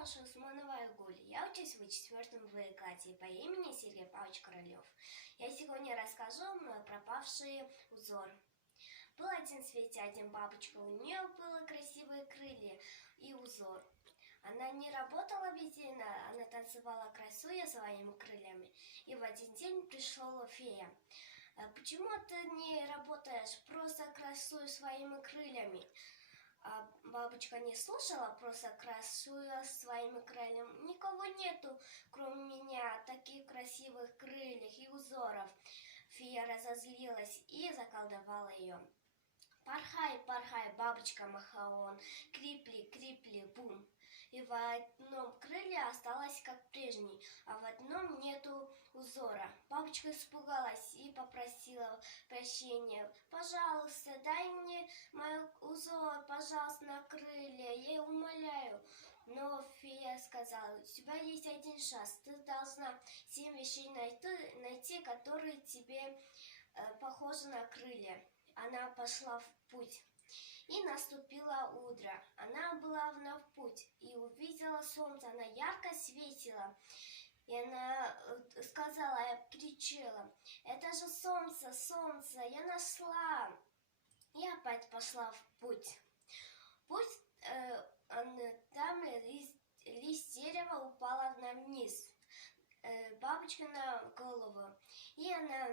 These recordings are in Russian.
Даша Усманова Айгуль. Я учусь в 4 классе по имени Сергей Павлович Королев. Я сегодня расскажу мой пропавший узор. Был один Светя, один бабочка, у нее были красивые крылья и узор. Она не работала весь день, она танцевала, красуя своими крыльями. И в один день пришла фея. Почему ты не работаешь, просто красуя своими крыльями? А бабочка не слушала, просто красуя своими крыльями. Никого нету, кроме меня, таких красивых крыльев и узоров. Фея разозлилась и заколдовала ее. Порхай, порхай, бабочка махаон, крипли, крипли, бум. И в одном крыле осталось как прежний, а в одном нету узора. Бабочка испугалась и попросила прощения. Пожалуйста, дай мне мой узор, пожалуйста, на крылья, я умоляю. Но фея сказала: у тебя есть один шанс, ты должна 7 вещей найти, которые тебе похожи на крылья. Она пошла в путь. И наступило утро. Она была в путь и увидела солнце. Она ярко светила. И она сказала, кричала: это же солнце, солнце, я нашла. И опять пошла в путь. Там лист дерева упала вниз. Бабочка на голову. И она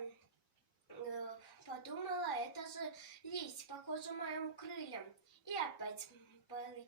подумала, это же лист, похоже моим крыльям. И опять полетела.